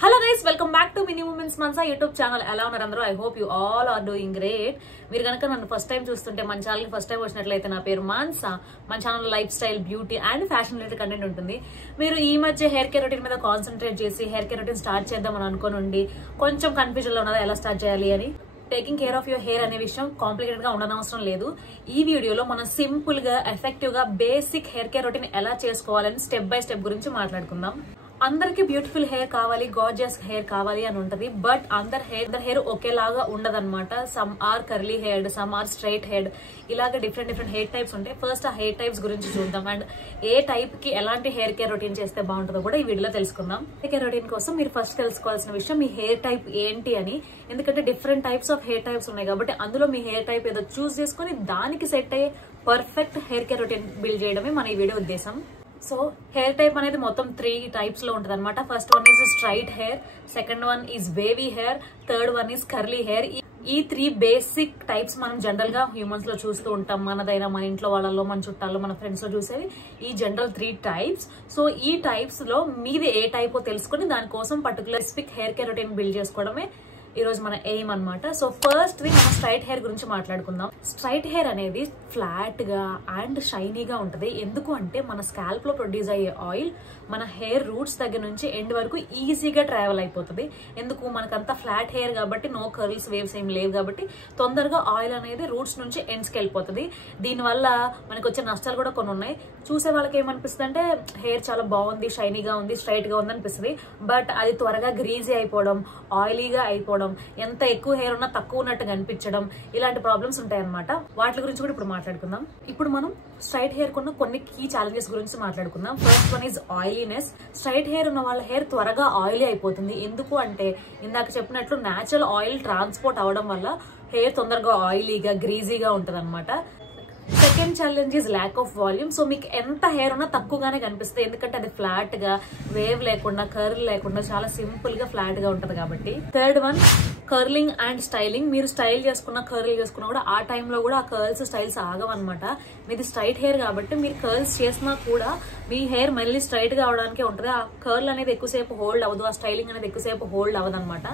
Hello guys, welcome back to Mini Women's Mansa YouTube channel. ఎలా ఉన్నారు అందరూ? I hope you all are doing great. మీరు గనుక నన్ను ఫస్ట్ టైం చూస్తుంటే మన ఛానల్ కి ఫస్ట్ టైం వచ్చినట్లయితే నా పేరు మాన్సా. మన channel life style, beauty and fashion related content ఉంటుంది. మీరు ఈ మధ్య హెయిర్ కేర్ రొటీన్ మీద కాన్సన్ట్రేట్ చేసి హెయిర్ కేర్ రొటీన్ స్టార్ట్ చేద్దామని అనుకోనుండి కొంచెం కన్ఫ్యూజన్ లో ఉన్నదా ఎలా స్టార్ట్ చేయాలి అని. Taking care of your hair అనే విషయం కాంప్లికేటెడ్ గా ఉండనవసరం లేదు. ఈ వీడియోలో మనం సింపుల్ గా ఎఫెక్టివ్ గా బేసిక్ హెయిర్ కేర్ రొటీన్ ఎలా చేసుకోవాలని స్టెప్ బై స్టెప్ గురించి మాట్లాడుకుందాం. అందరికి బ్యూటిఫుల్ హెయిర్ కావాలి, గార్జియస్ హెయిర్ కావాలి అని ఉంటది. బట్ అందరి హెయిర్ ఒకేలాగా ఉండదన్నమాట. Some are curly hair, some are straight hair, ఇలాగ డిఫరెంట్ హెయిర్ టైప్స్ ఉంటాయి. ఫస్ట్ ఆ హెయిర్ టైప్స్ గురించి చూద్దాం అండ్ ఏ టైప్ కి ఎలాంటి హెయిర్ కేర్ రొటీన్ చేస్తే బాగుంటుందో కూడా ఈ వీడియోలో తెలుసుకుందాం. హెయిర్ కేర్ రొటీన్ కోసం మీరు ఫస్ట్ తెలుసుకోవాల్సిన విషయం మీ హెయిర్ టైప్ ఏంటి అని. ఎందుకంటే different types of hair types ఉన్నాయి కాబట్టి అందులో మీ హెయిర్ టైప్ ఏదో చూస్ చేసుకుని దానికి సెట్ అయ్యే perfect hair care routine build చేయడమే మన ఈ వీడియో ఉద్దేశం. సో హెయిర్ టైప్ అనేది మొత్తం 3 టైప్స్ లో ఉంటది అనమాట. First one is straight hair, second one is wavy hair, third one is curly hair. ఈ 3 బేసిక్ టైప్స్ మనం జనరల్ గా హ్యూమన్స్ లో చూస్తూ ఉంటాం. మనదైనా, మన ఇంట్లో వాళ్ళలో, మన చుట్టాల్లో, మన ఫ్రెండ్స్ లో చూసేవి ఈ జనరల్ 3 టైప్స్. సో ఈ టైప్స్ లో మీది ఏ టైపో తెలుసుకుని దానికోసం particular specific hair care routine build చేసుకోవడమే ఈ రోజు మన ఎయిమ్ అనమాట. సో ఫస్ట్ మనం స్ట్రైట్ హెయిర్ గురించి మాట్లాడుకుందాం. స్ట్రైట్ హెయిర్ అనేది ఫ్లాట్ గా అండ్ షైనీగా ఉంటది. ఎందుకు అంటే మన స్కాల్ప్ లో ప్రొడ్యూస్ అయ్యే ఆయిల్ మన హెయిర్ రూట్స్ దగ్గర నుంచి ఎండ్ వరకు ఈజీగా ట్రావెల్ అయిపోతుంది. ఎందుకు, మనకంతా ఫ్లాట్ హెయిర్ కాబట్టి, నో కర్ల్స్, వేవ్స్ ఏం లేవు కాబట్టి తొందరగా ఆయిల్ అనేది రూట్స్ నుంచి ఎండ్స్కి వెళ్ళిపోతుంది. దీనివల్ల మనకు వచ్చే నష్టాలు కూడా కొన్ని ఉన్నాయి. చూసే వాళ్ళకి ఏమనిపిస్తుంది అంటే హెయిర్ చాలా బాగుంది, షైనీగా ఉంది, స్ట్రైట్ గా ఉంది అనిపిస్తుంది. బట్ అది త్వరగా గ్రీజీ అయిపోవడం, ఆయిలీగా అయిపోవడం, ఎంత ఎక్కువ హెయిర్ ఉన్నా తక్కువ ఉన్నట్టుగా అనిపించడం, ఇలాంటి ప్రాబ్లమ్స్ ఉంటాయి అనమాట. వాటి గురించి కూడా ఇప్పుడు మాట్లాడుకుందాం. ఇప్పుడు మనం స్ట్రైట్ హెయిర్ కున్న కొన్ని కీ ఛాలెంజెస్ గురించి మాట్లాడుకుందాం. First one is oiliness. Straight hair ఉన్న వాళ్ళ హెయిర్ త్వరగా ఆయిలీ అయిపోతుంది. ఎందుకు అంటే ఇందాక చెప్పినట్లు న్యాచురల్ ఆయిల్ ట్రాన్స్పోర్ట్ అవడం వల్ల హెయిర్ తొందరగా ఆయిలీగా, గ్రీజీగా ఉంటది అనమాట. Second challenge is lack of volume. So మీకు ఎంత హెయిర్ ఉన్నా తక్కువగానే కనిపిస్తుంది. ఎందుకంటే అది ఫ్లాట్ గా, వేవ్ లేకుండా, కర్ల్ లేకుండా చాలా సింపుల్ గా ఫ్లాట్ గా ఉంటది కాబట్టి. Third one curling and styling. మీరు స్టైల్ చేసుకున్నా, కర్ల్ చేసుకున్నా కూడా ఆ టైంలో కూడా ఆ కర్ల్స్, స్టైల్స్ ఆగవన్నమాట. మీది స్ట్రైట్ హెయిర్ కాబట్టి మీరు కర్ల్స్ చేసినా కూడా మీ హెయిర్ మళ్ళీ స్ట్రైట్ గా అవడానికే ఉంటుంది. ఆ కర్ల్ అనేది ఎక్కువసేపు హోల్డ్ అవ్వదు, ఆ స్టైలింగ్ అనేది ఎక్కువసేపు హోల్డ్ అవ్వదు అనమాట.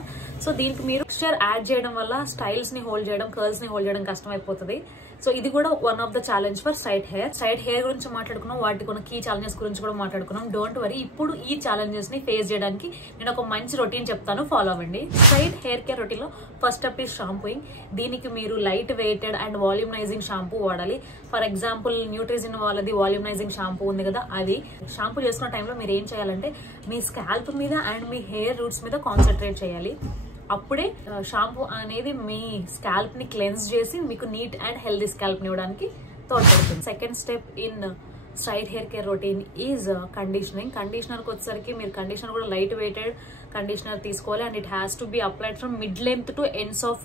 సో దీనికి మీరు టెక్స్చర్ యాడ్ చేయడం వల్ల స్టైల్స్ ని హోల్డ్ చేయడం, కర్ల్స్ ని హోల్డ్ చేయడం కష్టం అయిపోతుంది. సో ఇది కూడా one of the challenge for straight hair. Straight hair గురించి మాట్లాడుకున్నాం, వాటి కొన్ని కీ ఛాలెంజెస్ గురించి కూడా మాట్లాడుకున్నాం. డోంట్ వరీ, ఇప్పుడు ఈ ఛాలెంజెస్ ని ఫేస్ చేయడానికి నేను ఒక మంచి రొటీన్ చెప్తాను, ఫాలో అవ్వండి. స్ట్రైట్ హెయిర్ కేర్ రొటీన్ లో ఫస్ట్ స్టెప్ ఈజ్ షాంపూయింగ్. దీనికి మీరు light weighted and volumising shampoo వాడాలి. ఫర్ ఎగ్జాంపుల్ న్యూట్రిజిన్ వాళ్ళది వాల్యూమైజింగ్ షాంపూ ఉంది కదా, అది షాంపూ చేసుకున్న టైంలో మీరు ఏం చేయాలంటే మీ స్కాల్ప్ మీద అండ్ మీ హెయిర్ రూట్స్ మీద కాన్సన్ట్రేట్ చేయాలి. అప్పుడే షాంపూ అనేది మీ స్కాల్ప్ ని క్లెన్స్ చేసి మీకు నీట్ అండ్ హెల్దీ స్కాల్ప్ ని ఇవ్వడానికి తోడ్పడుతుంది. Second step in straight hair care routine is conditioning. కండిషనర్కి వచ్చేసరికి మీరు కండిషనర్ కూడా లైట్ వెయిటెడ్ కండిషనర్ తీసుకోవాలి and it has to be applied from mid length to ends of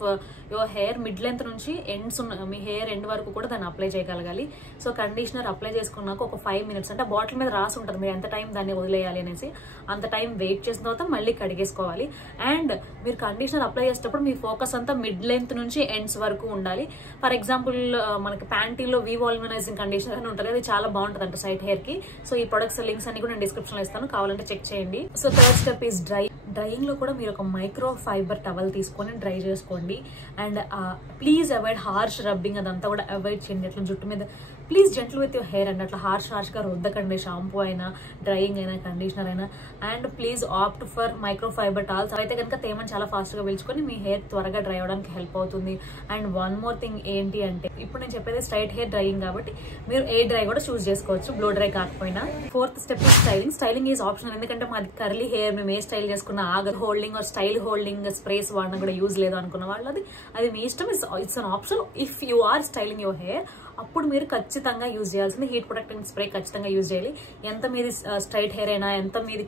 your hair. Mid length నుంచి ends ఉన్న మీ హెయిర్ ఎండ్ వరకు కూడా దాన్ని అప్లై చేయగలగాలి. సో కండిషనర్ అప్లై చేసుకున్నాక ఒక 5 minutes, అంటే బాటిల్ మీద రాసి ఉంటుంది మీరు ఎంత టైం దాన్ని వదిలేయాలి అనేసి, అంత టైం వెయిట్ చేసిన తర్వాత మళ్ళీ కడిగేసుకోవాలి. అండ్ మీరు కండిషనర్ అప్లై చేసేటప్పుడు మీ ఫోకస్ అంతా మిడ్ లెంత్ నుంచి ఎండ్స్ వరకు ఉండాలి. ఫర్ ఎగ్జాంపుల్ మనకి ప్యాంటీలో వి వాల్యూమైజింగ్ కండిషనర్ అని ఉంటుంది, అది చాలా బాగుంటుంది అంట స్ట్రైట్ హెయిర్ కి. సో ఈ ప్రొడక్ట్స్ లింక్స్ అన్ని కూడా నేను డిస్క్రిప్షన్ లో ఇస్తాను, కావాలంటే చెక్ చేయండి. So third step is drying లో కూడా మీరు ఒక మైక్రో ఫైబర్ టవల్ తీసుకొని డ్రై చేసుకోండి. And please avoid harsh rubbing, అదంతా కూడా అవాయిడ్ చేయండి. అట్లా జుట్టు మీద please gentle with your hair and అట్లా హార్ష్ గా రుద్దకండి. షాంపూ అయినా, డ్రైయింగ్ అయినా, కండిషనర్ అయినా. And please opt for micro fibre towels. అయితే కనుక తేమని చాలా ఫాస్ట్ గా పీల్చుకొని మీ హెయిర్ త్వరగా డ్రై అవడానికి హెల్ప్ అవుతుంది. అండ్ వన్ మోర్ థింగ్ ఏంటి అంటే, ఇప్పుడు నేను చెప్పేది స్ట్రైట్ హెయిర్ డ్రైయింగ్ కాబట్టి మీరు ఏ డ్రై కూడా చూస్ చేసుకోవచ్చు, బ్లో డ్రై కాకపోయినా. Fourth step is styling. Styling is optional. ఎందుకంటే మాది కర్లీ హెయిర్, మేము ఏ స్టైల్ చేసుకున్న ఆగర్ holding or style holding sprays వాడడం కూడా యూజ్ లేదు అనుకున్న వాళ్ళది అది మీ ఇష్టం. It's an option. If you are styling your hair అప్పుడు మీరు ఖచ్చితంగా యూజ్ చేయాల్సింది హీట్ ప్రొటెక్టింగ్ స్ప్రే ఖచ్చితంగా యూజ్ చేయాలి. ఎంత మీది స్ట్రైట్ హెయిర్ అయినా, ఎంత మీది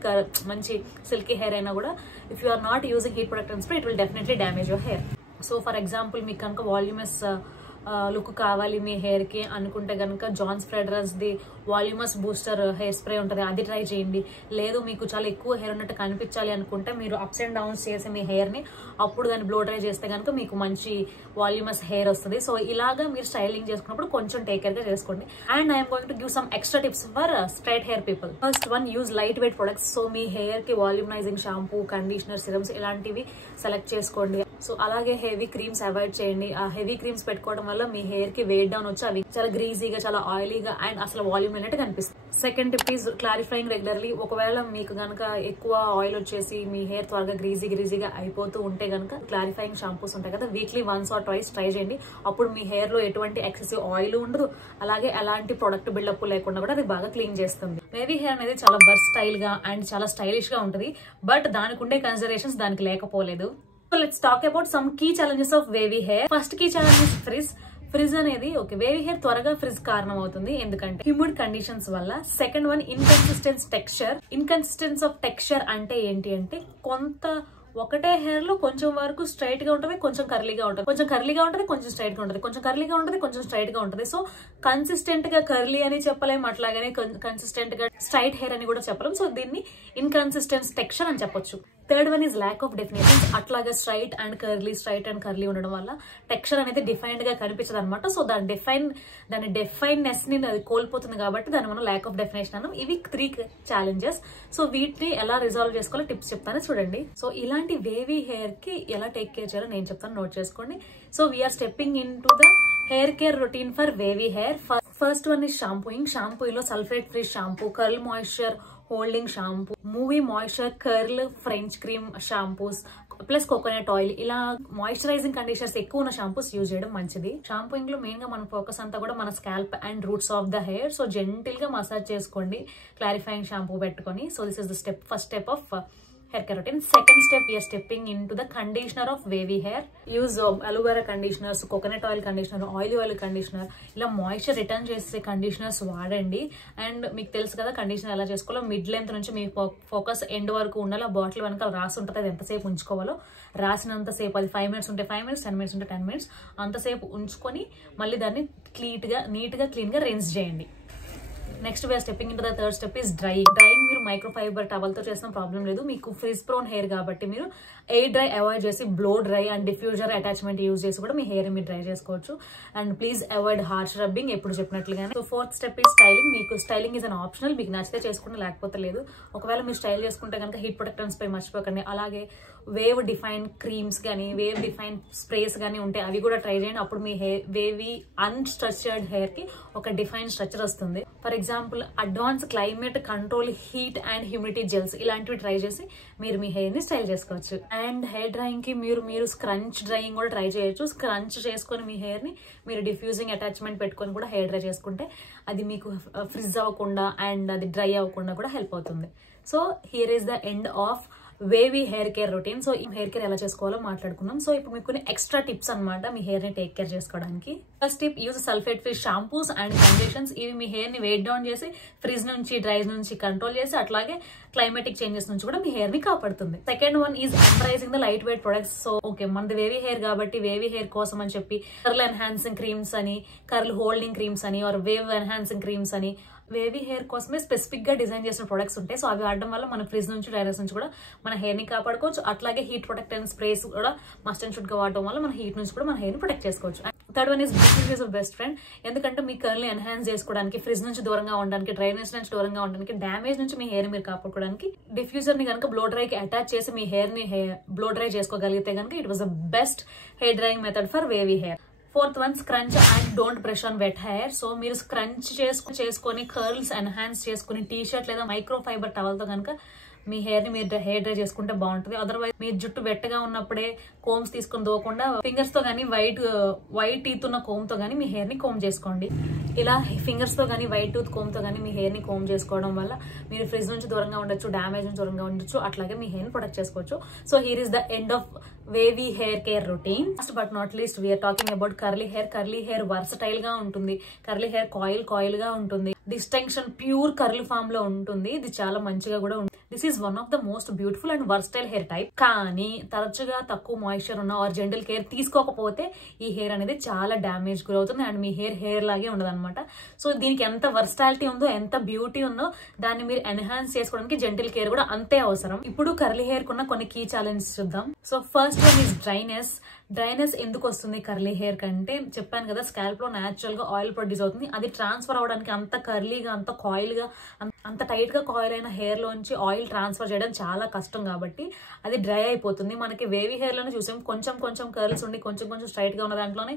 మంచి సిల్కీ హెయిర్ అయినా కూడా if you are not using heat protecting spray it will definitely damage your hair. So for example మీకు కనుక వాల్యూమస్ లుక్ కావాలి మీ హెయిర్ కి అనుకుంటే కనుక John's fragrance the voluminous booster hair spray ఉంటుంది, అది ట్రై చేయండి. లేదు మీకు చాలా ఎక్కువ హెయిర్ ఉన్నట్టు కనిపించాలి అనుకుంటే మీరు అప్స్ అండ్ డౌన్స్ చేసి మీ హెయిర్ ని అప్పుడు దాన్ని బ్లో డ్రై చేస్తే కనుక మీకు మంచి వాల్యూమస్ హెయిర్ వస్తుంది. సో ఇలాగా మీరు స్టైలింగ్ చేసుకున్నప్పుడు కొంచెం టేక్ కేర్ గా చేసుకోండి. And I'm going to give some extra tips for straight hair people. First one, use light weight products. So me hair కి వాల్యూమైజింగ్ షాంపూ, కండిషనర్, సిరమ్స్ ఇలాంటివి సెలెక్ట్ చేసుకోండి. సో అలాగే హెవీ క్రీమ్స్ అవాయిడ్ చేయండి. ఆ heavy creams పెట్టుకోవడం వల్ల మీ hair కి wait down వచ్చి అవి చాలా గ్రీజీగా, చాలా ఆయిలీగా అండ్ అసలు వాల్యూమ్ అయినట్టు కనిపిస్తుంది. Second tip is clarifying regularly. ఒకవేళ మీకు గనక ఎక్కువ ఆయిల్ వచ్చేసి మీ హెయిర్ త్వరగా గ్రీజీగా అయిపోతూ ఉంటే గనక క్లారిఫైయింగ్ షాంపూస్ ఉంటాయి కదా, weekly once or twice try చేయండి. అప్పుడు మీ హెయిర్ లో ఎటువంటి ఎక్సెసివ్ ఆయిల్ ఉండదు, అలాగే ఎలాంటి ప్రొడక్ట్ బిల్డప్ లేకుండా కూడా అది బాగా క్లీన్ చేస్తుంది. వేవీ హెయిర్ అనేది చాలా వర్స్టైల్ గా అండ్ చాలా స్టైలిష్ గా ఉంటుంది, బట్ దానికి ఉండే కన్సిడరేషన్స్ దానికి లేకపోలేదు. So let's talk about some key challenges of wavy hair. First key challenge is frizz. Frizz అనేది వేవీ హెయిర్ త్వరగా ఫ్రిజ్ కారణం అవుతుంది, ఎందుకంటే హ్యూమిడ్ కండిషన్స్ వల్ల. Second one, inconsistence texture. Inconsistence of texture అంటే ఏంటి అంటే కొంత ఒకటే హెయిర్ లో కొంచెం వరకు స్ట్రైట్ గా ఉంటుంది, కొంచెం కర్లీగా ఉంటుంది, కొంచెం కర్లీగా ఉంటుంది, కొంచెం స్ట్రైట్ గా ఉంటుంది, కొంచెం కర్లీగా ఉంటుంది, కొంచెం స్ట్రైట్ గా ఉంటుంది. సో కన్సిస్టెంట్ గా కర్లీ అని చెప్పలేము, అట్లాగనే కన్సిస్టెంట్ గా స్ట్రైట్ హెయిర్ అని కూడా చెప్పలేము. సో దీన్ని ఇన్కన్సిస్టెన్స్ టెక్స్చర్ అని చెప్పొచ్చు. Third one is lack of definitions. అట్లాగా స్ట్రైట్ అండ్ కర్లీ ఉండడం వల్ల టెక్స్చర్ అనేది డిఫైన్డ్ గా కనిపించదు అనమాట. సో దాని డెఫైన్నెస్ ని అది కోల్పోతుంది, కాబట్టి దాని మనం ల్యాక్ ఆఫ్ డెఫినేషన్ అన్నాం. ఇవి 3 ఛాలెంజెస్. సో వీటిని ఎలా రిజాల్వ్ చేసుకోవాలో టిప్స్ చెప్తాను చూడండి. సో ఇలాంటి వేవీ హెయిర్ కి ఎలా టేక్ కేర్ చేయాలో నేను చెప్తాను, నోట్ చేసుకోండి. So we're stepping into the hair care routine for wavy hair. First one is shampooing. షాంపూలో sulphate free shampoo, curl moisture holding shampoo, movie moisture curl French cream shampoos plus coconut oil, ఇలా moisturising conditioners ఎక్కువ ఉన్న shampoos use చేయడం మంచిది. Shampooing లో main గా మన focus అంతా కూడా మన scalp and roots of the hair. So gentle గా మసాజ్ చేసుకోండి క్లారిఫైయింగ్ షాంపూ పెట్టుకొని. So this is the first step of hair care routine. Second step, we are stepping into the conditioner of wavy hair. Use aloe vera conditioners, coconut oil conditioner, oil conditioner, ఇలా moisture return చేసే conditioners వాడండి. And మీకు తెలుసు కదా conditioner ఎలా చేసుకోవాలో. Mid length నుంచి మీ focus end వరకు ఉండాలి. ఆ బాటిల్ వెనకాల రాసి ఉంటుంది, అది ఎంతసేపు ఉంచుకోవాలో. రాసినంతసేపు, అది 5 minutes ఉంటే 5 minutes, 10 minutes ఉంటే 10 minutes, అంతసేపు ఉంచుకొని మళ్ళీ దాన్ని నీట్ గా క్లీన్ గా రిన్స్ చేయండి. Next we are stepping into the third step is drying. మీరు మైక్రోఫైబర్ టవల్ తో చేసిన ప్రాబ్లం లేదు, మీకు ఫ్రిజ్ ప్రోన్ హెయిర్ కాబట్టి మీరు ఎయిర్ డ్రై అవాయిడ్ చేసి blow dry and diffuser attachment use చేసి కూడా మీ హెయిర్ మీరు డ్రై చేసుకోవచ్చు. And please avoid harsh rubbing ఎప్పుడు చెప్పినట్లుగానే. So fourth step is styling. మీకు స్టైలింగ్ ఇస్ అన్ ఆప్షనల్, మీకు నచ్చితే చేసుకుంటే లేకపోతే లేదు. ఒకవేళ మీరు స్టైల్ చేసుకుంటే కనుక హీట్ ప్రొటెక్టర్స్ పై మర్చిపోకండి. అలాగే వేవ్ డిఫైన్ క్రీమ్స్ కానీ వేవ్ డిఫైన్ స్ప్రేస్ కానీ ఉంటే అవి కూడా ట్రై చేయండి. అప్పుడు మీ హెయిర్ వేవీ అన్స్ట్రక్చర్డ్ హెయిర్ కి ఒక డిఫైన్ స్ట్రక్చర్ వస్తుంది. For example advance climate control heat and humidity gels ఇలాంటివి ట్రై చేసి మీరు మీ హెయిర్ ని స్టైల్ చేసుకోవచ్చు. అండ్ హెయిర్ డ్రైయింగ్ కి మీరు స్క్రంచ్ డ్రైయింగ్ కూడా ట్రై చేయొచ్చు. స్క్రంచ్ చేసుకొని మీ హెయిర్ ని మీరు డిఫ్యూజింగ్ అటాచ్మెంట్ పెట్టుకొని కూడా హెయిర్ డ్రై చేసుకుంటే అది మీకు ఫ్రిజ్ అవ్వకుండా అండ్ అది డ్రై అవ్వకుండా కూడా హెల్ప్ అవుతుంది. So here is the end of wavy hair care routine. So ఈ హెయిర్ కేర్ ఎలా చేసుకోవాలో మాట్లాడుకున్నాం. సో ఇప్పుడు మీకు కొన్ని ఎక్స్ట్రా టిప్స్ అనమాట మీ హెయిర్ ని టేక్ కేర్ చేసుకోవడానికి. First tip, use sulphate free shampoos and conditions. ఇవి మీ హెయిర్ ని వెయిట్ డౌన్ చేసి ఫ్రిజ్ నుంచి డ్రైస్ నుంచి కంట్రోల్ చేసి అట్లాగే క్లైమాటిక్ చేంజెస్ నుంచి కూడా మీ హెయిర్ ని కాపాడుతుంది. Second one is embracing the light weight products. So okay, మనది వేవీ హెయిర్ కాబట్టి వేవీ హెయిర్ కోసం అని చెప్పి కర్ల్ ఎన్హాన్సింగ్ క్రీమ్స్ అని, కర్ల్ హోల్డింగ్ క్రీమ్స్ అని, ఆర్ వేవ్ ఎన్హాన్సింగ్ క్రీమ్స్ అని వేవీ హెయిర్ కోసమే స్పెసిఫిక్ గా డిజైన్ చేసిన ప్రొడక్ట్స్ ఉంటాయి. సో అవి వాడడం వల్ల మన ఫ్రిజ్ నుంచి డ్రైనెస్ నుంచి కూడా మన హెయిర్ ని కాపాడుకోవచ్చు. అట్లాగే హీట్ ప్రొటెక్ట్ అండ్ స్ప్రేస్ కూడా మస్ట్ అండ్ షుడ్ గా వాడడం వల్ల మన హీట్ నుంచి కూడా మన హెయిర్ ని ప్రొటెక్ట్ చేసుకోవచ్చు. Third one is diffuser of best friend. ఎందుకంటే మీ కర్ల్ ని ఎన్హాన్స్ చేసుకోవడానికి, ఫ్రిజ్ నుంచి దూరంగా ఉండడానికి, డ్రైనెస్ నుంచి దూరంగా ఉండడానికి, డ్యామేజ్ నుంచి మీ హెయిర్ మీరు కాపాడుకోవడానికి డిఫ్యూజర్ ని కనుక బ్లో డ్రై కి అటాచ్ చేసి మీ హెయిర్ ని బ్లో డ్రై చేసుకోగలిగితే కనుక it was the best hair drying method for wavy hair. Fourth one, scrunch and don't brush on wet hair. So మీరు స్క్రంచ్ చేసుకొని కర్ల్స్ ఎన్హాన్స్ చేసుకుని టీ షర్ట్ లేదా మైక్రో ఫైబర్ టవల్ తో కనుక మీ hair ని మీరు హెయిర్ డ్రై చేసుకుంటే బాగుంటుంది. అదర్వైజ్ మీ జుట్టు వెట్టగా ఉన్నప్పుడే కోమ్స్ తీసుకుని దోకుండా ఫింగర్స్ తో గానీ వైట్ టీత్ ఉన్న కోమ్ తో గానీ మీ హెయిర్ ని కోమ్ చేసుకోండి. ఇలా ఫింగర్స్ తో గానీ వైట్ టూత్ కోమ్ తో గానీ మీ హెయిర్ ని కోమ్ చేసుకోవడం వల్ల మీరు ఫ్రిజ్ నుంచి దూరంగా ఉండొచ్చు, డ్యామేజ్ నుంచి దూరంగా ఉండొచ్చు, అట్లాగే మీ హెయిర్ ని ప్రొటెక్ట్ చేసుకోవచ్చు. So here is the end of wavy hair care routine. Last but not least we are talking about curly hair. Curly hair versatile గా ఉంటుంది. కర్లీ హెయిర్ కాయిల్ గా ఉంటుంది. డిస్టింక్షన్ ప్యూర్ కర్ల్ ఫామ్ లో ఉంటుంది. ఇది చాలా మంచిగా కూడా ఉంటుంది. This is one of the most beautiful and versatile hair type. కానీ తరచుగా తక్కువ మాయిశ్చర్ ఉన్న ఆర్ జెంటల్ కేర్ తీసుకోకపోతే ఈ హెయిర్ అనేది చాలా డ్యామేజ్ గురవుతుంది అండ్ మీ హెయిర్ లాగే ఉండదు అనమాట. సో దీనికి ఎంత వర్స్టాలిటీ ఉందో, ఎంత బ్యూటీ ఉందో, దాన్ని మీరు ఎన్హాన్స్ చేసుకోవడానికి జెంటల్ కేర్ కూడా అంతే అవసరం. ఇప్పుడు కర్లీ హెయిర్ కున్న కొన్ని కీ ఛాలెంజెస్ చూద్దాం. So first one is dryness. Dryness ఎందుకు వస్తుంది కర్లీ హెయిర్ కంటే, చెప్పాను కదా స్కాల్ప్ లో న్యాచురల్ గా ఆయిల్ ప్రొడ్యూస్ అవుతుంది. అది ట్రాన్స్ఫర్ అవడానికి అంత కర్లీగా, అంత కాయిల్ గా, అంత టైట్ గా కాయిల్ అయిన హెయిర్ లోంచి ఆయిల్ ట్రాన్స్ఫర్ చేయడం చాలా కష్టం కాబట్టి అది డ్రై అయిపోతుంది. మనకి వేవీ హెయిర్ లోనే చూసాం, కొంచెం కొంచెం కర్ల్స్ ఉండి కొంచెం కొంచెం స్ట్రైట్ గా ఉన్న దాంట్లోనే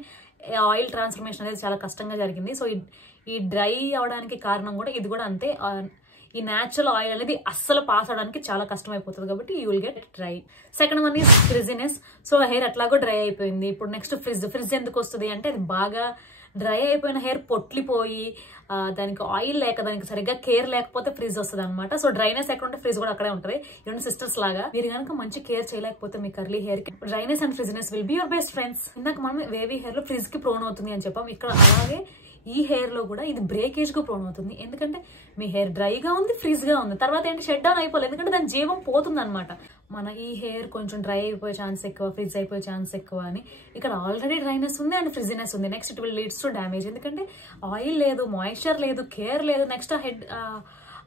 ఆయిల్ ట్రాన్స్ఫర్మేషన్ అనేది చాలా కష్టంగా జరిగింది. సో ఈ డ్రై అవడానికి కారణం కూడా ఇది కూడా అంతే. ఈ న్యాచురల్ ఆయిల్ అనేది అస్సలు పాస్ అవడానికి చాలా కష్టం అయిపోతుంది కాబట్టి you will get dry. Second one is frizziness. So hair అట్లాగో డ్రై అయిపోయింది. ఇప్పుడు నెక్స్ట్ ఫ్రిజ్ ఎందుకు వస్తుంది అంటే, అది బాగా డ్రై అయిపోయిన హెయిర్ పొట్లిపోయి దానికి ఆయిల్ లేక, దానికి సరిగ్గా కేర్ లేకపోతే ఫ్రిజ్ వస్తుంది అనమాట. సో డ్రైనెస్ ఎక్కడ ఉంటే ఫ్రిజ్ కూడా అక్కడే ఉంటుంది. ఈ సిస్టర్స్ లాగా మీరు కనుక మంచి కేర్ చేయలేకపోతే మీ కర్లీ హెయిర్ కి dryness and frizziness will be your best friends. ఇందాక మనం వేవీ హెయిర్ లో ఫ్రిజ్ కి ప్రోన్ అవుతుంది అని చెప్పాం. ఇక్కడ అలాగే ఈ హెయిర్ లో కూడా ఇది బ్రేకేజ్ కు ప్రోన్ అవుతుంది. ఎందుకంటే మీ హెయిర్ డ్రైగా ఉంది, ఫ్రిజ్ గా ఉంది, తర్వాత ఏంటి షట్ డౌన్ అయిపోలేదు, ఎందుకంటే దాని జీవం పోతుంది అనమాట. మన ఈ హెయిర్ కొంచెం డ్రై అయిపోయే ఛాన్స్ ఎక్కువ, ఫ్రిజ్ అయిపోయే ఛాన్స్ ఎక్కువ అని. ఇక్కడ ఆల్రెడీ డ్రైనెస్ ఉంది అండ్ ఫ్రిజినెస్ ఉంది. Next it will leads to damage. ఎందుకంటే ఆయిల్ లేదు, మాయిశ్చర్ లేదు, కేర్ లేదు. నెక్స్ట్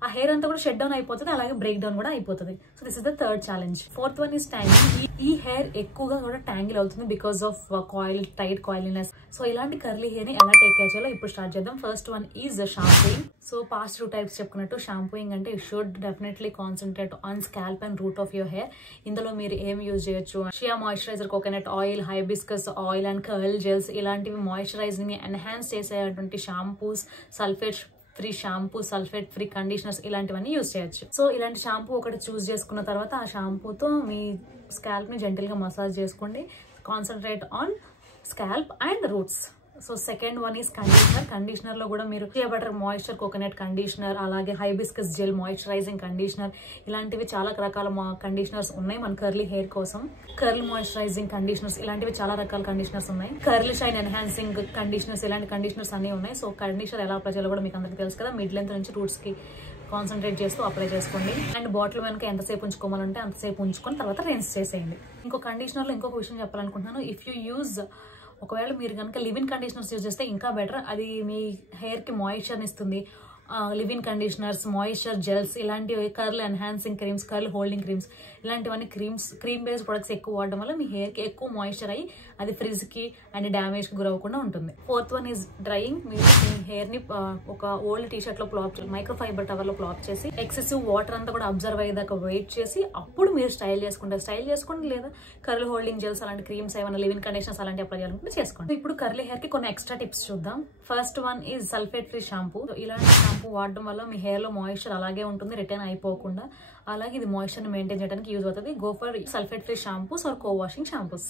ఆ హెయిర్ అంతా కూడా షట్ డౌన్ అయిపోతుంది, అలాగే బ్రేక్ డౌన్ కూడా అయిపోతుంది. So this is the third challenge. Fourth one is tangle. ఈ హెయిర్ ఎక్కువగా కూడా ట్యాంగిల్ అవుతుంది because of tight coiliness. So ఇలాంటి కర్లీ హెయిర్ ని ఎలా టేక్ కేర్ చేయాలో ఇప్పుడు స్టార్ట్ చేద్దాం. First one is shampooing. So past 2 types చెప్పుకున్నట్టు, షాంపూయింగ్ అంటే you should definitely concentrate on scalp and root of your hair. ఇందులో మీరు ఏం యూజ్ చేయొచ్చు, shea moisturiser, coconut oil, hibiscus oil and curl gels, ఇలాంటివి మాయిశ్చరైజింగ్ ని enhance చేసేటువంటి shampoos, sulphate free shampoo, sulphate free conditioners, ఇలాంటివన్నీ use చేయొచ్చు. So ఇలాంటి షాంపూ ఒకటి చూస్ చేసుకున్న తర్వాత ఆ షాంపూతో మీ స్కాల్ప్ ని జెంటిల్ గా మసాజ్ చేసుకోండి. Concentrate on scalp and roots. So second one is conditioner. Conditioner లో కూడా మీరు shea butter moisture coconut conditioner, అలాగే హైబిస్కస్ జెల్ మాయిశ్చరైజింగ్ కండిషనర్, ఇలాంటివి చాలా రకాల కండిషనర్స్ ఉన్నాయి మన కర్లీ హెయిర్ కోసం. కర్ల్ మాయిశ్చరైజింగ్ కండిషనర్స్, ఇలాంటివి చాలా రకాల కండిషనర్స్ ఉన్నాయి. కర్ల్ షైన్ ఎన్హాన్సింగ్ కండిషనర్స్, ఇలాంటి కండిషనర్స్ అన్ని ఉన్నాయి. సో కండిషనర్ ఎలా అప్లై చేయాలో కూడా మీకు అందరికీ తెలుసు కదా. మిడ్ లెంత్ నుంచి రూట్స్ కి కాన్సన్ట్రేట్ చేస్తూ అప్లై చేసుకోండి. అండ్ బాటిల్ వెనక ఎంతసేపు ఉంచుకోవాలంటే అంతసేపు ఉంచుకొని తర్వాత రిన్స్ చేసేయండి. ఇంకో కండిషనర్ లో ఇంకొక విషయం చెప్పాలనుకుంటున్నాను. ఇఫ్ యూ యూజ్, ఒకవేళ మీరు కనుక లివిన్ కండిషనర్స్ యూజ్ చేస్తే ఇంకా బెటర్. అది మీ హెయిర్ కి మాయిశ్చర్ ఇస్తుంది. లివిన్ కండిషనర్స్, మాయిశ్చర్ జెల్స్, ఇలాంటివి curl enhancing creams, curl holding creams, ఇలాంటివన్నీ క్రీమ్ బేస్డ్ ప్రొడక్ట్స్ ఎక్కువ వాడడం వల్ల మీ హెయిర్ కి ఎక్కువ మాయిశ్చర్ అయ్యి అది ఫ్రిజ్ కి అండ్ డ్యామేజ్ కి గురవ్వకుండా ఉంటుంది. Fourth one is drying. మీరు మీ హెయిర్ ని ఒక ఓల్డ్ టీ షర్ట్ లో ప్లాప్, మైక్రో ఫైబర్ టవర్ లో ప్లాప్ చేసి ఎక్సెసివ్ వాటర్ అంతా కూడా అబ్జర్వ్ అయ్యేదాకా వెయిట్ చేసి అప్పుడు మీరు స్టైల్ చేసుకోండి. లేదా కర్ల్ హోల్డింగ్ జెల్స్, అలాంటి క్రీమ్స్, ఏమైనా లివిన్ కండిషనర్స్ అలాంటి అప్లై చేయాలనుకుంటే చేసుకోండి. ఇప్పుడు కర్లీ హెయిర్ కి కొన్ని ఎక్స్ట్రా టిప్స్ చూద్దాం. First one is sulphate free shampoo. ఇలాంటి షాంపూ వాడడం వల్ల మీ హెయిర్ లో మాయిశ్చర్ అలాగే ఉంటుంది, రిటర్న్ అయిపోకుండా. అలాగే ఇది మాయిశ్చర్ ని మెయింటైన్ చేయడానికి యూజ్ అవుతుంది. Go for sulphate free shampoos or co washing shampoos.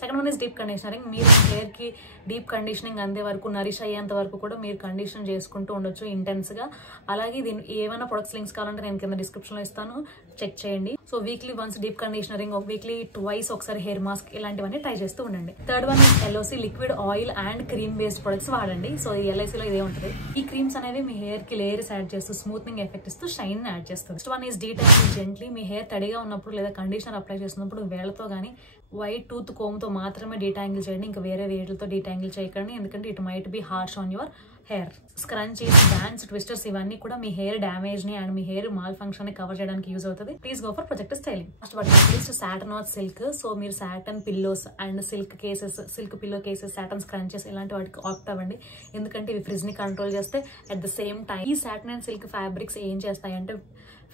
Second one is deep conditioning. మీరు హెయిర్ కి డీప్ కండిషనింగ్ అందే వరకు, నరిష్ అయ్యేంత వరకు కూడా మీరు కండిషన్ చేసుకుంటూ ఉండొచ్చు ఇంటెన్స్ గా. అలాగే దీని ఏమైనా ప్రొడక్ట్స్ లింక్స్ కావాలంటే నేను కింద డిస్క్రిప్షన్ లో ఇస్తాను, చెక్ చేయండి. So weekly once deep conditioning, weekly twice ఒకసారి హెయిర్ మాస్క్, ఇలాంటివన్నీ ట్రై చేస్తూ ఉండండి. Third one is LOC, liquid oil and cream based products వాడండి. సో ఈ LIC లో ఇదే ఉంటుంది. ఈ క్రీమ్స్ అనేవి మీ హెయిర్ కి లేయర్స్ యాడ్ చేస్తూ స్మూత్నింగ్ ఎఫెక్ట్ ఇస్తూ షైన్ యాడ్ చేస్తుంది. Next one is detangle gently. మీ హెయిర్ తడిగా ఉన్నప్పుడు లేదా కండిషనర్ అప్లై చేసినప్పుడు వేళ్లతో కానీ వైట్ టూత్ కోమ్తో మాత్రమే డీటాంగిల్ చేయండి. ఇంకా వేరే వేటితో డీటాంగిల్ చేయకండి, ఎందుకంటే it might be harsh on your hair. Scrunchies, bands, twisters, ఇవన్నీ కూడా మీ హెయిర్ డ్యామేజ్ ని అండ్ మీ హెయిర్ మాల్ ఫంక్షన్ ని కవర్ చేయడానికి యూజ్ అవుతుంది. Please go for protective styling. First but not least satin or silk. So మీరు satin pillows and silk pillow cases, satin scrunchies, ఇలాంటి వాటికి ఆప్ట్ అవ్వండి. ఎందుకంటే ఇవి ఫ్రిజ్ ని కంట్రోల్ చేస్తే అట్ ద సేమ్ టైం ఈ సాటన్ అండ్ సిల్క్ ఫ్యాబ్రిక్స్ ఏం చేస్తాయంటే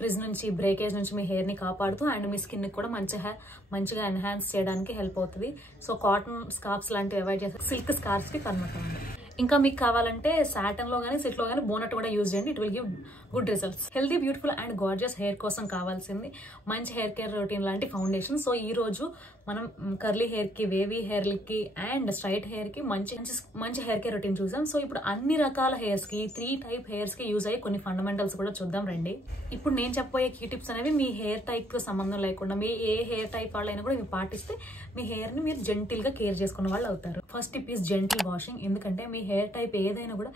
ఫ్రిజ్ నుంచి, బ్రేకేజ్ నుంచి మీ హెయిర్ ని కాపాడుతూ అండ్ మీ స్కిన్ ని కూడా మంచిగా ఎన్హాన్స్ చేయడానికి హెల్ప్ అవుతుంది. సో కాటన్ స్కార్ఫ్స్ లాంటివి అవాయిడ్ చేస్తే సిల్క్ స్కార్ఫ్స్ కి కన్వర్ట్ అవ్వండి. ఇంకా మీకు కావాలంటే సాటన్ లో కానీ సిల్క్ లో కానీ బోనట్ కూడా యూజ్ చేయండి. It will give good results. Healthy, beautiful and gorgeous hair కోసం కావాల్సింది మంచి హెయిర్ కేర్ రొటీన్ లాంటి ఫౌండేషన్. సో ఈ రోజు మనం కర్లీ హెయిర్ కి, వేవీ హెయిర్ కి అండ్ స్ట్రైట్ హెయిర్ కి మంచి హెయిర్ కేర్ రొటీన్ చూసాం. సో ఇప్పుడు అన్ని రకాల హెయిర్స్ కి, 3 టైప్ హెయిర్స్ కి యూజ్ అయ్యే కొన్ని ఫండమెంటల్స్ కూడా చూద్దాం రండి. ఇప్పుడు నేను చెప్పబోయే కీ టిప్స్ అనేవి మీ హెయిర్ టైప్ తో సంబంధం లేకుండా మీ ఏ హెయిర్ టైప్ వాళ్ళైనా కూడా ఇవి పాటిస్తే మీ హెయిర్ ని మీరు జెంటిల్ గా కేర్ చేసుకున్న వాళ్ళు అవుతారు. First tip is gentle washing. ఎందుకంటే మీ హెయిర్ టైప్ ఏదైనా కూడా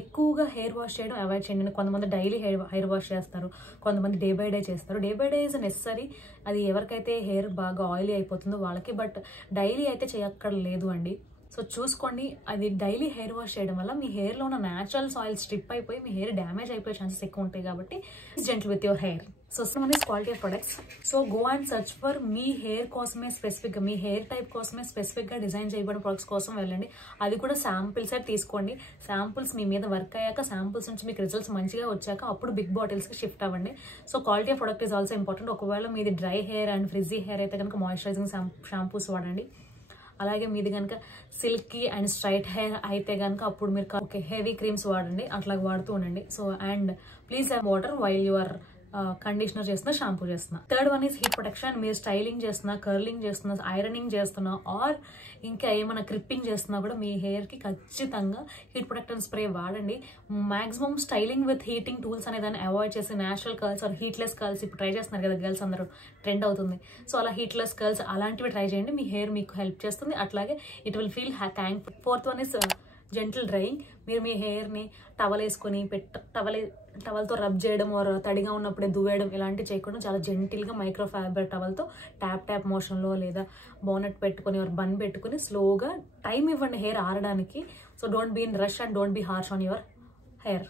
ఎక్కువగా హెయిర్ వాష్ చేయడం అవాయిడ్ చేయండి. కొంతమంది డైలీ హెయిర్ వాష్ చేస్తారు, కొంతమంది డే బై డే చేస్తారు. Day by day is necessary, అది ఎవరికైతే హెయిర్ బాగా ఆయిలీ అయిపోతుందో వాళ్ళకి. బట్ డైలీ అయితే చేయక్కర్లేదు అండి. సో చూసుకోండి, అది డైలీ హెయిర్ వాష్ చేయడం వల్ల మీ హెయిర్లో ఉన్న న్యాచురల్ సాయిల్ స్ట్రిప్ అయిపోయి మీ హెయిర్ డ్యామేజ్ అయిపోయే ఛాన్సెస్ ఎక్కువ ఉంటాయి. కాబట్టి gentle with your hair. So one is quality of products. So go and search for me hair కోసమే స్పెసిఫిక్గా, మీ హెయిర్ టైప్ కోసమే స్పెసిఫిక్గా డిజైన్ చేయబడిన ప్రొడక్ట్స్ కోసం వెళ్ళండి. అది కూడా శాంపిల్స్ అయితే తీసుకోండి. శాంపిల్స్ మీ మీద వర్క్ అయ్యాక, శాంపిల్స్ నుంచి మీకు రిజల్ట్స్ మంచిగా వచ్చాక అప్పుడు బిగ్ బాటిల్స్కి షిఫ్ట్ అవ్వండి. So quality of product is also important. ఒకవేళ మీది dry hair and frizzy hair అయితే కనుక మాయిశ్చరైజింగ్ షాంపూస్ వాడండి. అలాగే మీది కనుక సిల్కీ అండ్ స్ట్రైట్ హెయిర్ అయితే కనుక అప్పుడు మీరు హెవీ క్రీమ్స్ వాడండి, అట్లా వాడుతూ ఉండండి. So and please have water while you are conditioner చేస్తున్నా, షాంపూ చేస్తున్నా. Third one is heat protection. మీరు స్టైలింగ్ చేస్తున్నా, కర్లింగ్ చేస్తున్నా, ఐరనింగ్ చేస్తున్నా ఆర్ ఇంకా ఏమైనా క్రిప్పింగ్ చేస్తున్నా కూడా మీ హెయిర్కి ఖచ్చితంగా హీట్ ప్రొటెక్టెంట్ స్ప్రే వాడండి. Maximum styling with heating tools అనేదాన్ని అవాయిడ్ చేసి natural curls or heatless curls ఇప్పుడు ట్రై చేస్తున్నారు కదా గర్ల్స్ అందరూ, ట్రెండ్ అవుతుంది. సో అలా హీట్లెస్ కర్ల్స్ అలాంటివి ట్రై చేయండి, మీ హెయిర్ మీకు హెల్ప్ చేస్తుంది. అట్లాగే it will feel thankful. Fourth one is gentle drying. మీరు మీ హెయిర్ని టవల్ వేసుకొని టవల్తో రబ్ చేయడం ఆర్ తడిగా ఉన్నప్పుడే దువ్వేయడం ఇలాంటివి చేయకుండా చాలా జెంటిల్గా మైక్రో ఫైబర్ టవల్తో ట్యాప్ మోషన్లో లేదా బోనెట్ పెట్టుకొని ఆర్ బన్ పెట్టుకుని స్లోగా టైం ఇవ్వండి హెయిర్ ఆరడానికి. So don't be in rush and don't be harsh on your hair.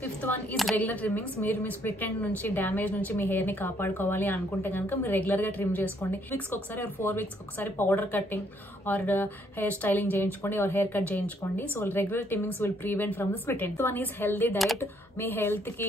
Fifth one is regular trimmings. మీరు మీ స్ప్లిట్ ఎండ్ నుంచి డ్యామేజ్ నుంచి మీ హెయిర్ని కాపాడుకోవాలి అనుకుంటే కనుక మీరు రెగ్యులర్గా ట్రిమ్ చేసుకోండి. వీక్స్కి ఒకసారి 4 వీక్స్కి ఒకసారి powder cutting or hair styling చేయించుకోండి ఆర్ హెయిర్ కట్ చేయించుకోండి. So regular trimmings will prevent from the split end. One is healthy diet. మీ హెల్త్కి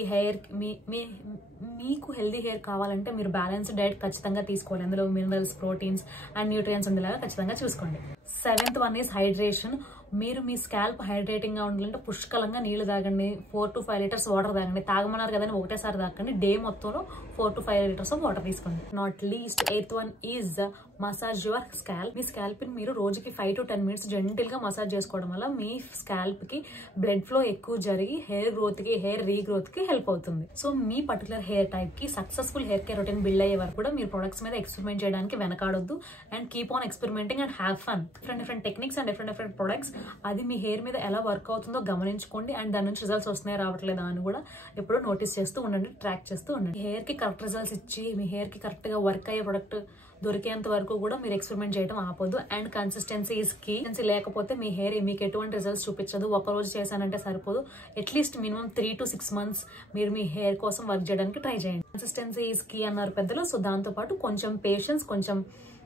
మీకు హెల్దీ హెయిర్ కావాలంటే మీరు బ్యాలెన్స్డ్ డైట్ ఖచ్చితంగా తీసుకోవాలి. అందులో మినరల్స్, ప్రోటీన్స్ అండ్ న్యూట్రియన్స్ ఉండేలాగా ఖచ్చితంగా చూసుకోండి. Seventh one is hydration. మీరు మీ స్కాల్ప్ హైడ్రేటింగ్గా ఉండాలంటే పుష్కలంగా నీళ్లు తాగండి. 4 to 5 లీటర్స్ వాటర్ తాగండి. తాగమన్నారు కదని ఒకటేసారి తాగండి. డే మొత్తంలో 4 to 5 లీటర్స్ ఆఫ్ వాటర్ తీసుకోండి. Not least eighth one is massage your scalp. మీ స్కాల్ప్ని మీరు రోజుకి 5 to 10 మినిట్స్ జెంటిల్గా మసాజ్ చేసుకోవడం వల్ల మీ స్కాల్ప్కి బ్లడ్ ఫ్లో ఎక్కువ జరిగి హెయిర్ గ్రోత్కి, హెయిర్ రీగ్రోత్కి హెల్ప్ అవుతుంది. సో మీ పర్టికులర్ హెయిర్ టైప్కి successful hair care routine build అయ్యే వరకు కూడా మీరు ప్రొడక్ట్స్ మీద ఎక్స్పెరిమెంట్ చేయడానికి వెనకాడొద్దు. And keep on experimenting and have fun. Different techniques and different products, అది మీ హెయిర్ మీద ఎలా వర్క్ అవుతుందో గమనించుకోండి. అండ్ దాని నుంచి రిజల్ట్స్ వస్తున్నాయి రావట్లేదా అని కూడా ఎప్పుడూ నోటీస్ చేస్తూ ఉండండి, ట్రాక్ చేస్తూ ఉండండి. హెయిర్కి కరెక్ట్ రిజల్ట్స్ ఇచ్చి మీ హెయిర్కి కరెక్ట్గా వర్క్ అయ్యే ప్రొడక్ట్ దొరికేంత వరకు కూడా మీరు ఎక్స్పెరిమెంట్ చేయడం ఆపొద్దు. And consistency is key. లేకపోతే మీ హెయిర్ మీకు ఎటువంటి రిజల్ట్స్ చూపించదు. ఒకరోజు చేశానంటే సరిపోదు. అట్లీస్ట్ మినిమం 3 to 6 months మీరు మీ హెయిర్ కోసం వర్క్ చేయడానికి ట్రై చేయండి. కన్సిస్టెన్సీ ఈజ్ కీ అన్నారు పెద్దలు. సో దాంతోపాటు కొంచెం పేషెన్స్, కొంచెం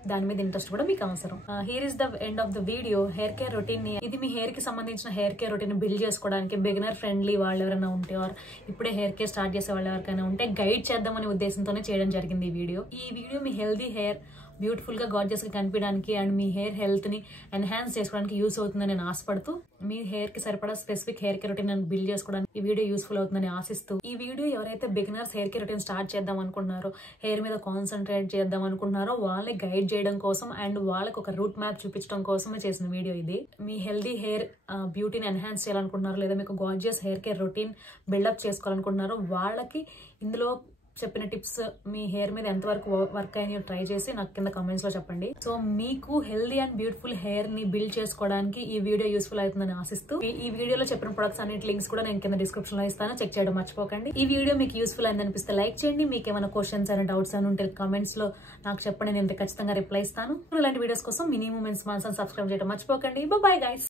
దాని మీద ఇంట్రెస్ట్ కూడా మీకు అవసరం. Here is the end of the video. Hair care routine ని, ఇది మీ హెయిర్ కి సంబంధించిన హెయిర్ కేర్ రొటీన్ బిల్డ్ చేసుకోవడానికి బిగినర్ ఫ్రెండ్లీ వాళ్ళు ఎవరైనా ఉంటే ఆర్ ఇప్పుడే హెయిర్ కేర్ స్టార్ట్ చేసే వాళ్ళు ఎవరికైనా ఉంటే గైడ్ చేద్దామనే ఉద్దేశంతోనే చేయడం జరిగింది ఈ వీడియో. ఈ వీడియో మీ హెల్దీ హెయిర్ బ్యూటిఫుల్ గా గార్జియస్ గా కనిపించడానికి అండ్ మీ హెయిర్ హెల్త్ ని ఎన్హాన్స్ చేసుకోవడానికి యూస్ అవుతుందని నేను ఆశపడుతూ, మీ హెయిర్ కి సరిపడా specific hair care routine build చేసుకోవడానికి ఈ వీడియో యూస్ఫుల్ అవుతుందని ఆశిస్తూ, ఈ వీడియో ఎవరైతే beginners hair care routine start చేద్దాం అనుకుంటున్నారో, హెయిర్ మీద కాన్సన్ట్రేట్ చేద్దాం అనుకుంటున్నారో వాళ్ళని గైడ్ చేయడం కోసం అండ్ వాళ్ళకి ఒక రూట్ మ్యాప్ చూపించడం కోసమే చేసిన వీడియో ఇది. మీ హెల్దీ హెయిర్ బ్యూటీని ఎన్హాన్స్ చేయాలనుకుంటున్నారో లేదా మీకు gorgeous hair care routine build up చేసుకోవాలనుకుంటున్నారో వాళ్ళకి ఇందులో చెప్పిన టిప్స్ మీ హెయిర్ మీద ఎంతవరకు వర్క్ అయినాయో ట్రై చేసి నాకు కింద కమెంట్స్ లో చెప్పండి. సో మీకు హెల్దీ అండ్ బ్యూటిఫుల్ హెయిర్ ని బిల్డ్ చేసుకోవడానికి ఈ వీడియో యూస్ఫుల్ అవుతుందని ఆశిస్తూ, ఈ వీడియోలో చెప్పిన ప్రొడక్ట్స్ అన్నిటి లింక్స్ కూడా నేను కింద డిస్క్రిప్షన్ లో ఇస్తాను, చెక్ చేయడం మర్చిపోకండి. ఈ వీడియో మీకు యూస్ఫుల్ అయింది అనిపిస్తే లైక్ చేయండి. మీకు ఏమైనా క్వశ్చన్స్ అయినా డౌట్స్ అని ఉంటే కమెంట్స్ లో నాకు చెప్పండి, నేను ఖచ్చితంగా రిప్లై ఇస్తాను. ఇలాంటి వీడియోస్ కోసం మినీ మూమెంట్స్ మాన్సన్ సబ్స్క్రైబ్ చేయడం మర్చిపోకండి. Bye guys.